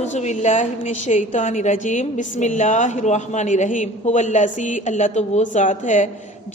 اعوذ باللہ من الشیطان الرجیم بسم اللہ الرحمن الرحیم هو الذی، اللہ تو وہ ذات ہے،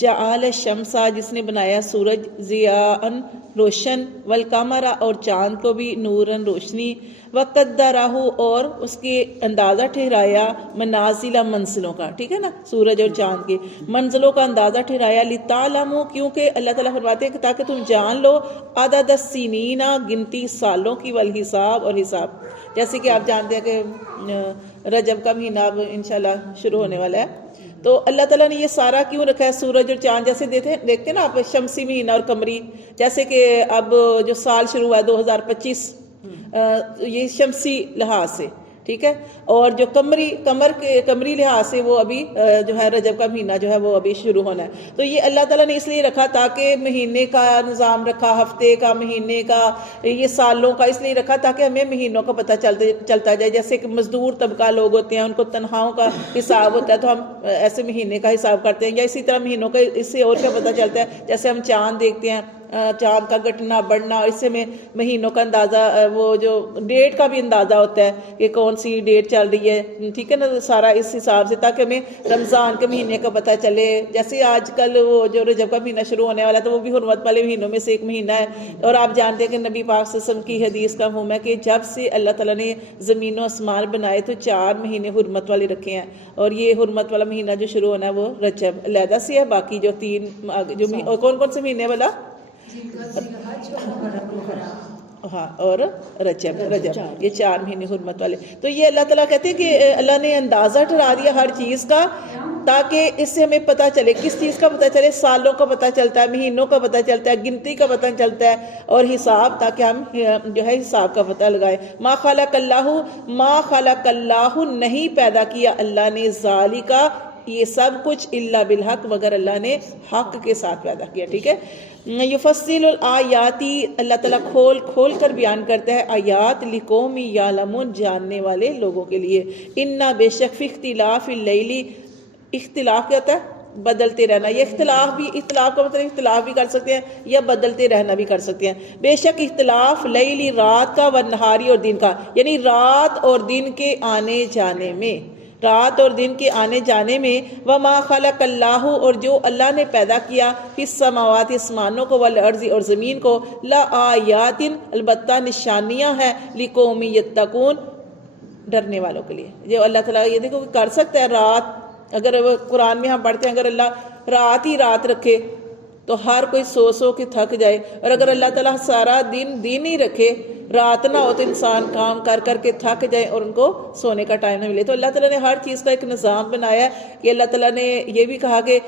جعل الشمس، جس نے بنایا سورج، ضیاء روشن، والقمر اور چاند کو بھی نورن روشنی، وقدرہ اور اس کے اندازہ ٹھہرایا، منازل منزلوں کا، ٹھیک ہے نا، سورج اور چاند کے منزلوں کا اندازہ ٹھہرایا، لتعلموا، کیونکہ اللہ تعالیٰ فرماتے ہیں کہ تاکہ تم جان لو، عدد السنین، گنتی سالوں کی، والحساب اور حساب، جیسے کہ آپ جانتے ہیں کہ رجب کا مہینہ اب انشاءاللہ شروع ہونے والا ہے، تو اللہ تعالیٰ نے یہ سارا کیوں رکھا ہے، سورج اور چاند جیسے دیکھتے ہیں نا آپ، شمسی مہینہ اور قمری، جیسے کہ اب جو سال شروع ہوا ہے 2025 یہ شمسی لحاظ سے، ٹھیک ہے، اور جو قمری لحاظ سے وہ ابھی جو ہے رجب کا مہینہ جو ہے وہ ابھی شروع ہونا ہے، تو یہ اللہ تعالیٰ نے اس لیے رکھا تاکہ مہینے کا نظام رکھا، ہفتے کا، مہینے کا، یہ سالوں کا اس لیے رکھا تاکہ ہمیں مہینوں کا پتہ چلتا جائے، جیسے کہ مزدور طبقہ لوگ ہوتے ہیں ان کو تنخواہوں کا حساب ہوتا ہے تو ہم ایسے مہینے کا حساب کرتے ہیں، یا اسی طرح مہینوں کا اس سے اور کیا پتہ چلتا ہے، جیسے ہم چاند دیکھتے ہیں، چاند کا گھٹنا بڑھنا، اس سے میں مہینوں کا اندازہ، وہ جو ڈیٹ کا بھی اندازہ ہوتا ہے کہ کون سی ڈیٹ چل رہی ہے، ٹھیک ہے نا، سارا اس حساب سے تاکہ ہمیں رمضان کے مہینے کا پتہ چلے، جیسے آج کل وہ جو رجب کا مہینہ شروع ہونے والا ہے تو وہ بھی حرمت والے مہینوں میں سے ایک مہینہ ہے، اور آپ جانتے ہیں کہ نبی پاک صلی اللہ علیہ وسلم کی حدیث کا مفہوم ہے کہ جب سے اللہ تعالیٰ نے زمین و آسمان بنائے تو 4 مہینے حرمت والے رکھے ہیں، اور یہ حرمت والا مہینہ جو شروع ہونا ہے وہ رجب علیحدہ سے ہے، باقی جو 3 جو اور کون سے مہینے والا، ہاں، اور رجب، یہ 4 مہینے حرمت والے، تو یہ اللہ تعالیٰ کہتے ہیں کہ اللہ نے اندازہ ٹھہرا دیا ہر چیز کا تاکہ اس سے ہمیں پتہ چلے، کس چیز کا پتہ چلے، سالوں کا پتہ چلتا ہے، مہینوں کا پتہ چلتا ہے، گنتی کا پتہ چلتا ہے، اور حساب، تاکہ ہم جو ہے حساب کا پتہ لگائیں۔ ما خلق اللہ، نہیں پیدا کیا اللہ نے، ذالک، یہ سب کچھ، الا بالحق، مگر اللہ نے حق کے ساتھ پیدا کیا، ٹھیک ہے۔ یفصل الآیاتی، اللہ تعالیٰ کھول کر بیان کرتا ہے آیات، لقوم یعلمون، جاننے والے لوگوں کے لیے، انا، بے شک، فی اختلاف اللیل، اختلاف کیا ہوتا ہے، بدلتے رہنا، یہ اختلاف کا مطلب اختلاف بھی کر سکتے ہیں یا بدلتے رہنا بھی کر سکتے ہیں، بے شک اختلاف لیلی، رات کا، والنہاری، اور دن کا، یعنی رات اور دن کے آنے جانے میں، رات اور دن کے آنے جانے میں، وما خلق اللہ، اور جو اللہ نے پیدا کیا، فی السماوات، آسمانوں کو، والارض، اور زمین کو، لآیات، البتہ نشانیاں ہیں، لقوم یتقون، ڈرنے والوں کے لیے، جو اللہ تعالیٰ یہ دیکھو کر سکتا ہے، رات، اگر قرآن میں ہم پڑھتے ہیں اگر اللہ رات ہی رات رکھے تو ہر کوئی سو کے تھک جائے، اور اگر اللہ تعالیٰ سارا دن ہی رکھے، رات نہ ہو تو انسان کام کر کے تھک جائے اور ان کو سونے کا ٹائم نہ ملے، تو اللہ تعالیٰ نے ہر چیز کا ایک نظام بنایا ہے کہ اللہ تعالیٰ نے یہ بھی کہا کہ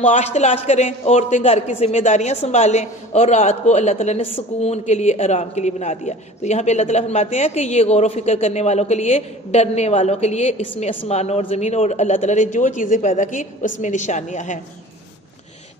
معاش تلاش کریں، عورتیں گھر کی ذمہ داریاں سنبھالیں، اور رات کو اللہ تعالیٰ نے سکون کے لیے، آرام کے لیے بنا دیا، تو یہاں پہ اللہ تعالیٰ فرماتے ہیں کہ یہ غور و فکر کرنے والوں کے لیے، ڈرنے والوں کے لیے، اس میں آسمانوں اور زمین اور اللہ تعالیٰ نے جو چیزیں پیدا کی اس میں نشانیاں ہیں۔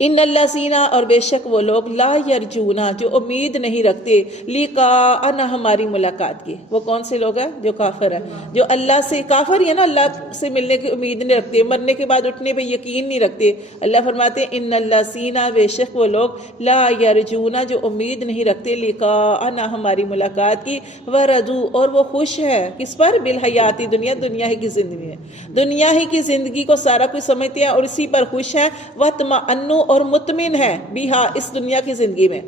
ان اللہ سینا، اور بے شک وہ لوگ، لا یرجونا، جو امید نہیں رکھتے، لقاءنا، ہماری ملاقات کی، وہ کون سے لوگ ہیں، جو کافر ہیں، جو اللہ سے کافر ہی ہے نا، اللہ سے ملنے کی امید نہیں رکھتے، مرنے کے بعد اٹھنے پہ یقین نہیں رکھتے، اللہ فرماتے ہیں ان اللہ سینا، بے شک وہ لوگ، لا یرجونا، جو امید نہیں رکھتے، لقاءنا، ہماری ملاقات کی، وردو، اور وہ خوش ہے کس پر، بالحیاتی دنیا، دنیا ہی کی زندگی میں، دنیا ہی کی زندگی کو سارا کچھ سمجھتے ہیں اور اسی پر خوش ہیں، وطمئنوا، اور مطمئن ہے، بیہا، اس دنیا کی زندگی میں،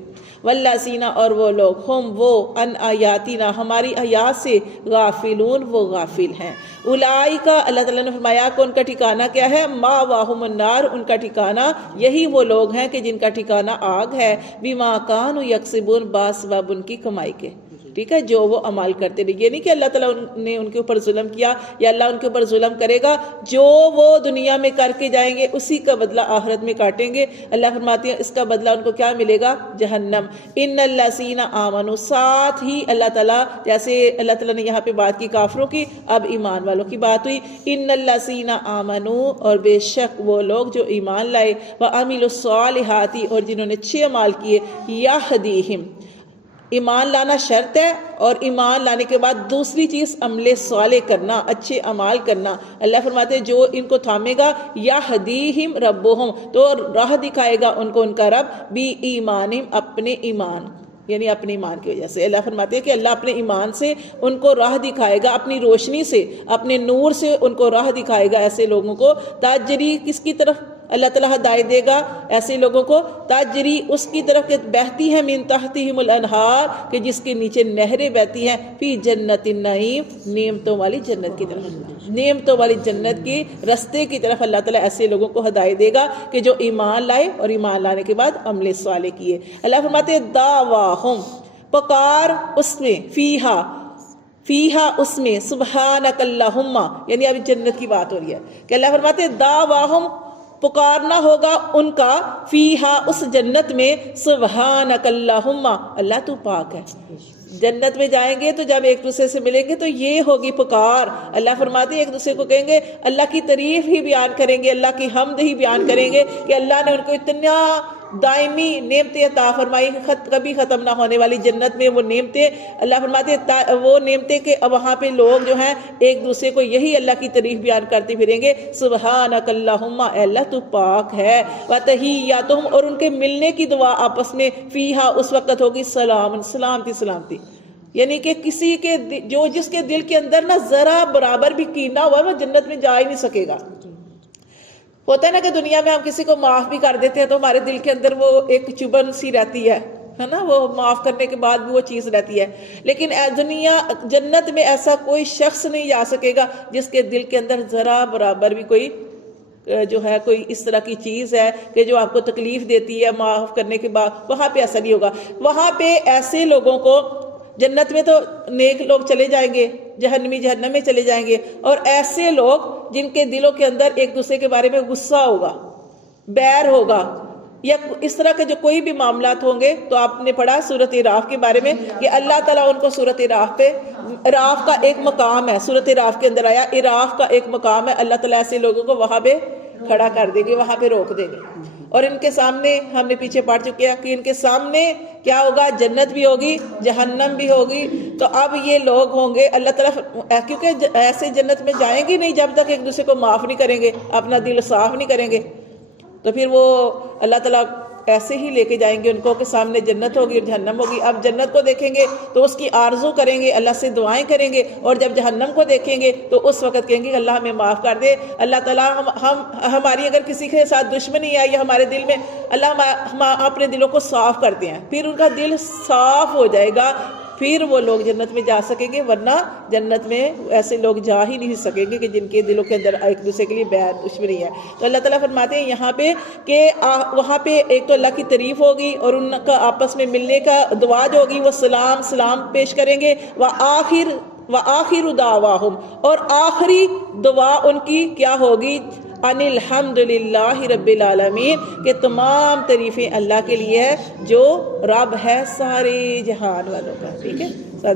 واللذین، اور وہ لوگ، ہم وہ، ان آیاتنا، ہماری آیات سے، غافلون، وہ غافل ہیں، اولئک، اللہ تعالیٰ نے فرمایا کہ ان کا ٹھکانہ کیا ہے، مأواہم النار، ان کا ٹھکانہ، یہی وہ لوگ ہیں کہ جن کا ٹھکانہ آگ ہے، بما کانوا یکسبون، باسباب ان کی کمائی کے، ٹھیک ہے، جو وہ عمل کرتے رہے، یہ نہیں کہ اللہ تعالیٰ نے ان کے اوپر ظلم کیا یا اللہ ان کے اوپر ظلم کرے گا، جو وہ دنیا میں کر کے جائیں گے اسی کا بدلہ آخرت میں کاٹیں گے، اللہ فرماتے ہیں اس کا بدلہ ان کو کیا ملے گا، جہنم۔ ان الذین آمنوا، ساتھ ہی اللہ تعالیٰ، جیسے اللہ تعالیٰ نے یہاں پہ بات کی کافروں کی، اب ایمان والوں کی بات ہوئی، ان الذین آمنوا، اور بے شک وہ لوگ جو ایمان لائے، وعملوا الصالحات، اور جنہوں نے اچھے اعمال کیے، یہدیہم، ایمان لانا شرط ہے، اور ایمان لانے کے بعد دوسری چیز عمل صالح کرنا، اچھے اعمال کرنا، اللہ فرماتے ہیں جو ان کو تھامے گا، یہدیہم ربہم، تو راہ دکھائے گا ان کو ان کا رب، بی ایمانہم، اپنے ایمان یعنی اپنے ایمان کی وجہ سے. اللہ فرماتے ہیں کہ اللہ اپنے ایمان سے ان کو راہ دکھائے گا, اپنی روشنی سے, اپنے نور سے ان کو راہ دکھائے گا ایسے لوگوں کو. تاجری کس کی طرف اللہ تعالیٰ ہدایت دے گا ایسے لوگوں کو؟ تاجری اس کی طرف کہ بہتی ہیں من تحتہم الانہار, کہ جس کے نیچے نہریں بہتی ہیں, فی جنت النعیم, نعمتوں والی جنت کی طرف, نعمتوں والی جنت کی رستے کی طرف اللہ تعالیٰ ایسے لوگوں کو ہدایت دے گا کہ جو ایمان لائے اور ایمان لانے کے بعد عمل صالح کیے. اللہ فرماتے ہیں دعواہم, پکار اس میں, فیہا اس میں, سبحانک اللہم, یعنی ابھی جنت کی بات ہو رہی ہے کہ اللہ فرماتے ہیں دعواہم, پکارنا ہوگا ان کا, فیہا اس جنت میں, سبحانک اللہم, اللہ تو پاک ہے. جنت میں جائیں گے تو جب ایک دوسرے سے ملیں گے تو یہ ہوگی پکار. اللہ فرماتے ہیں ایک دوسرے کو کہیں گے, اللہ کی تعریف ہی بیان کریں گے, اللہ کی حمد ہی بیان کریں گے کہ اللہ نے ان کو اتنا دائمی نعمتیں عطا فرمائی, کبھی ختم نہ ہونے والی جنت میں وہ نعمتیں. اللہ فرماتے ہیں وہ نعمتیں کہ وہاں پہ لوگ جو ہیں ایک دوسرے کو یہی اللہ کی تعریف بیان کرتے پھریں گے, سبحانک اللہم, اے اللہ تو پاک ہے. وتحیاتہم, اور ان کے ملنے کی دعا آپس میں, فیہا اس وقت ہوگی, سلام, سلامتی سلامتی. یعنی کہ کسی کے جو جس کے دل کے اندر نا ذرا برابر بھی کینہ ہوا وہ جنت میں جا ہی نہیں سکے گا. ہوتا ہے نا کہ دنیا میں ہم کسی کو معاف بھی کر دیتے ہیں تو ہمارے دل کے اندر وہ ایک چبھن سی رہتی ہے نا, وہ معاف کرنے کے بعد بھی وہ چیز رہتی ہے. لیکن جنت میں ایسا کوئی شخص نہیں جا سکے گا جس کے دل کے اندر ذرا برابر بھی کوئی جو ہے کوئی اس طرح کی چیز ہے کہ جو آپ کو تکلیف دیتی ہے معاف کرنے کے بعد. وہاں پہ ایسا نہیں ہوگا. وہاں پہ ایسے لوگوں کو, جنت میں تو نیک لوگ چلے جائیں گے, جہنمی جہنم میں چلے جائیں گے, اور ایسے لوگ جن کے دلوں کے اندر ایک دوسرے کے بارے میں غصہ ہوگا, بیر ہوگا, یا اس طرح کے جو کوئی بھی معاملات ہوں گے. تو آپ نے پڑھا سورۃ اعراف کے بارے میں کہ اللہ تعالیٰ ان کو سورۃ اعراف پہ, اعراف کا ایک مقام ہے, سورۃ اعراف کے اندر آیا اعراف کا ایک مقام ہے, اللہ تعالیٰ ایسے لوگوں کو وہاں پہ کھڑا کر دیں گے, وہاں پہ روک دیں گے. اور ان کے سامنے ہم نے پیچھے پڑھ چکے ہیں کہ ان کے سامنے کیا ہوگا, جنت بھی ہوگی, جہنم بھی ہوگی. تو اب یہ لوگ ہوں گے, اللہ تعالیٰ کیونکہ ایسے جنت میں جائیں گے نہیں جب تک ایک دوسرے کو معاف نہیں کریں گے, اپنا دل صاف نہیں کریں گے. تو پھر وہ اللہ تعالیٰ ایسے ہی لے کے جائیں گے ان کو کہ سامنے جنت ہوگی اور جہنم ہوگی. اب جنت کو دیکھیں گے تو اس کی آرزو کریں گے, اللہ سے دعائیں کریں گے, اور جب جہنم کو دیکھیں گے تو اس وقت کہیں گے کہ اللہ ہمیں معاف کر دے. اللہ تعالیٰ ہماری اگر کسی کے ساتھ دشمنی ہے یا ہمارے دل میں, اللہ ہم اپنے دلوں کو صاف کرتے ہیں, پھر ان کا دل صاف ہو جائے گا, پھر وہ لوگ جنت میں جا سکیں گے. ورنہ جنت میں ایسے لوگ جا ہی نہیں سکیں گے کہ جن کے دلوں کے اندر ایک دوسرے کے لیے بیر دشمنی ہے. تو اللہ تعالیٰ فرماتے ہیں یہاں پہ کہ وہاں پہ ایک تو اللہ کی تعریف ہوگی, اور ان کا آپس میں ملنے کا دعا جو ہوگی وہ سلام پیش کریں گے. وآخر دعواہم, اور آخری دعا ان کی کیا ہوگی, ان الحمدللہ رب العالمین, کہ تمام تعریفیں اللہ کے لیے ہے جو رب ہے سارے جہان والوں کا. ٹھیک ہے.